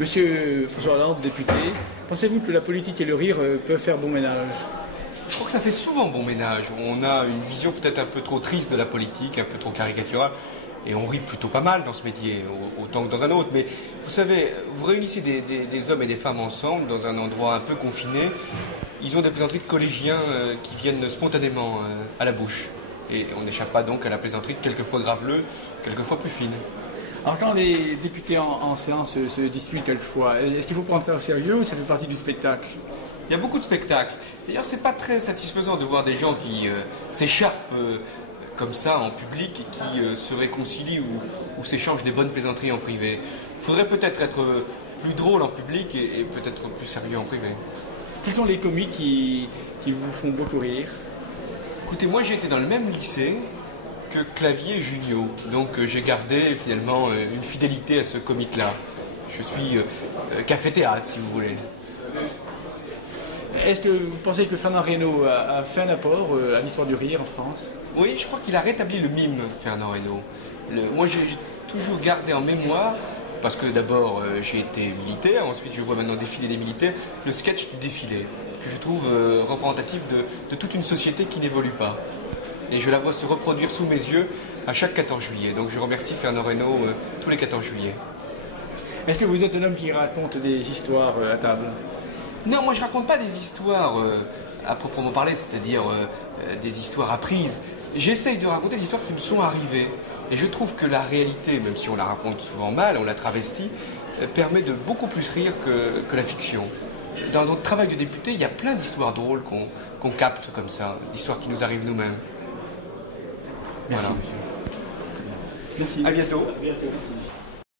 Monsieur François Hollande, député, pensez-vous que la politique et le rire peuvent faire bon ménage? Je crois que ça fait souvent bon ménage. On a une vision peut-être un peu trop triste de la politique, un peu trop caricaturale, et on rit plutôt pas mal dans ce métier, autant que dans un autre. Mais vous savez, vous réunissez des hommes et des femmes ensemble dans un endroit un peu confiné, ils ont des plaisanteries de collégiens qui viennent spontanément à la bouche. Et on n'échappe pas donc à la plaisanterie quelquefois graveleuse, quelquefois plus fine. Alors quand les députés en séance se disputent quelquefois, est-ce qu'il faut prendre ça au sérieux ou ça fait partie du spectacle? Il y a beaucoup de spectacles. D'ailleurs, c'est pas très satisfaisant de voir des gens qui s'écharpent comme ça en public et qui se réconcilient ou s'échangent des bonnes plaisanteries en privé. Il faudrait peut-être être plus drôle en public et peut-être plus sérieux en privé. Qui sont les comiques qui vous font beaucoup rire? Écoutez, moi j'ai été dans le même lycée que Clavier et Junio, donc j'ai gardé finalement une fidélité à ce comique-là. Je suis café-théâtre, si vous voulez. Est-ce que vous pensez que Fernand Reynaud a fait un apport à l'histoire du rire en France? Oui, je crois qu'il a rétabli le mime, Fernand Reynaud. Moi j'ai toujours gardé en mémoire, parce que d'abord j'ai été militaire, ensuite je vois maintenant défiler des militaires, le sketch du défilé, que je trouve représentatif de toute une société qui n'évolue pas. Et je la vois se reproduire sous mes yeux à chaque 14 juillet. Donc je remercie Fernand Reynaud tous les 14 juillet. Est-ce que vous êtes un homme qui raconte des histoires à table? Non, moi je raconte pas des histoires à proprement parler, c'est-à-dire des histoires apprises. J'essaye de raconter des histoires qui me sont arrivées. Et je trouve que la réalité, même si on la raconte souvent mal, on la travestit, permet de beaucoup plus rire que la fiction. Dans notre travail de député, il y a plein d'histoires drôles qu'on capte comme ça, d'histoires qui nous arrivent nous-mêmes. Merci, Voilà. monsieur. Merci. À bientôt. À bientôt. Merci.